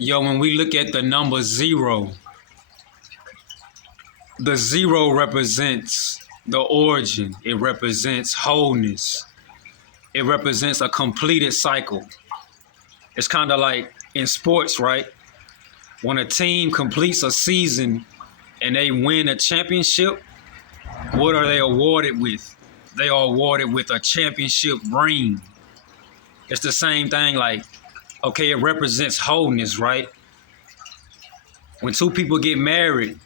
Yo, when we look at the number zero, the zero represents the origin. It represents wholeness. It represents a completed cycle. It's kind of like in sports, right? When a team completes a season and they win a championship, what are they awarded with? They are awarded with a championship ring. It's the same thing, like, okay, it represents wholeness, right? When two people get married,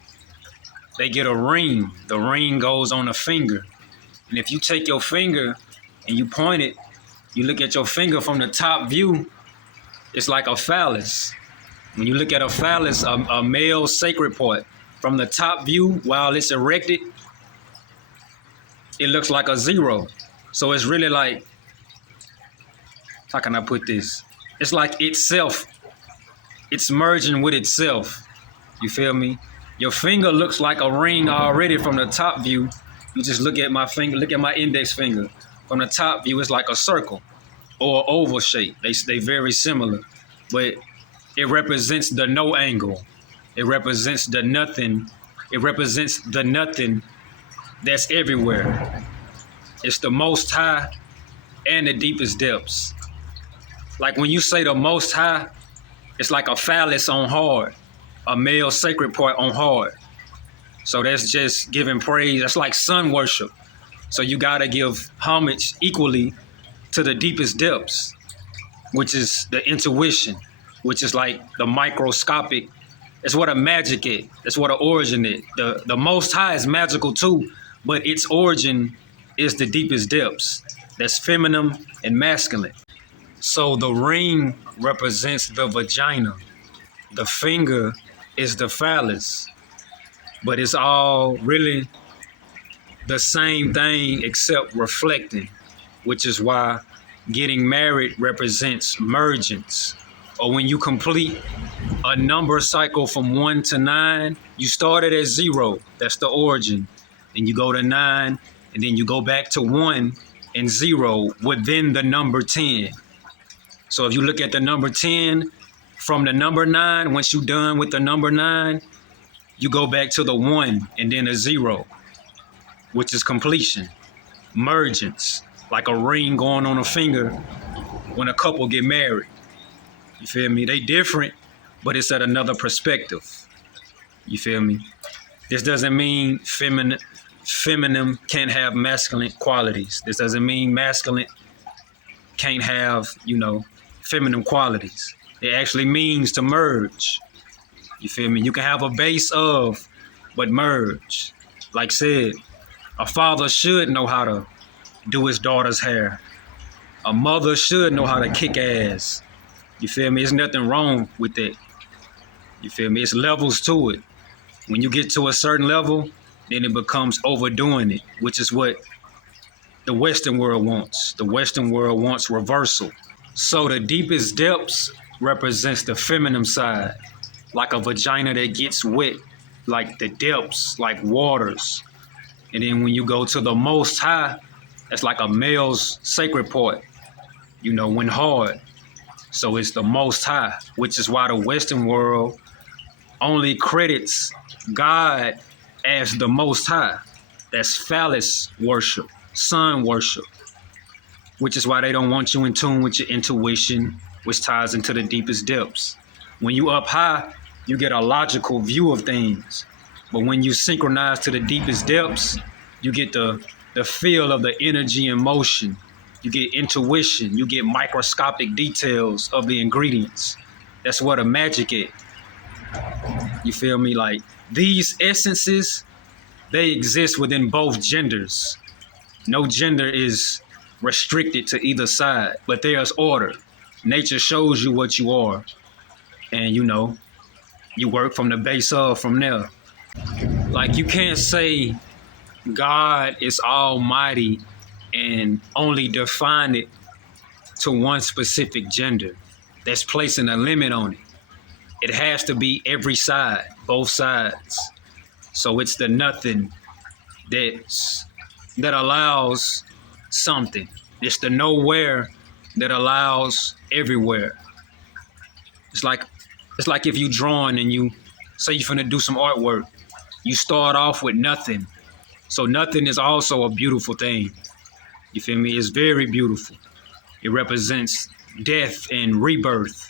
they get a ring. The ring goes on a finger. And if you take your finger and you point it, you look at your finger from the top view, it's like a phallus. When you look at a phallus, a male sacred part, from the top view, while it's erected, it looks like a zero. So it's really like, how can I put this? It's like itself. It's merging with itself. You feel me? Your finger looks like a ring already from the top view. You just look at my finger, look at my index finger. From the top view, it's like a circle or oval shape. They very similar, but it represents the no angle. It represents the nothing. It represents the nothing that's everywhere. It's the most high and the deepest depths. Like when you say the most high, it's like a phallus on hard, a male sacred part on hard. So that's just giving praise. That's like sun worship. So you gotta give homage equally to the deepest depths, which is the intuition, which is like the microscopic. It's what a magic is. It's what an origin is. The most high is magical too, but its origin is the deepest depths. That's feminine and masculine. So the ring represents the vagina. The finger is the phallus. But it's all really the same thing except reflecting, which is why getting married represents mergence. Or when you complete a number cycle from 1 to 9, you started at 0. That's the origin. Then you go to 9, and then you go back to 1 and 0 within the number 10. So if you look at the number 10 from the number 9, once you're done with the number 9, you go back to the 1 and then a 0, which is completion. Mergence, like a ring going on a finger when a couple get married. You feel me? They different, but it's at another perspective. You feel me? This doesn't mean feminine can't have masculine qualities. This doesn't mean masculine can't have, feminine qualities. It actually means to merge. You feel me? You can have a base of, but merge. Like said, a father should know how to do his daughter's hair. A mother should know how to kick ass. You feel me? There's nothing wrong with that. You feel me? It's levels to it. When you get to a certain level, then it becomes overdoing it, which is what the Western world wants. The Western world wants reversal. So the deepest depths represents the feminine side, like a vagina that gets wet, like the depths, like waters. And then when you go to the most high, it's like a male's sacred part, when hard. So it's the most high, which is why the Western world only credits God as the most high. That's phallus worship, sun worship, which is why they don't want you in tune with your intuition, which ties into the deepest depths. When you up high, you get a logical view of things. But when you synchronize to the deepest depths, you get the feel of the energy and motion. You get intuition. You get microscopic details of the ingredients. That's what a magic is. You feel me? Like these essences, they exist within both genders. No gender is restricted to either side, but there's order. Nature shows you what you are. And you work from the base of from there. Like you can't say God is almighty and only define it to one specific gender. That's placing a limit on it. It has to be every side, both sides. So it's the nothing that allows something. It's the nowhere that allows everywhere. It's like It's like if you drawing and you say you're finna do some artwork, you start off with nothing. So nothing is also a beautiful thing. You feel me? It's very beautiful. It represents death and rebirth.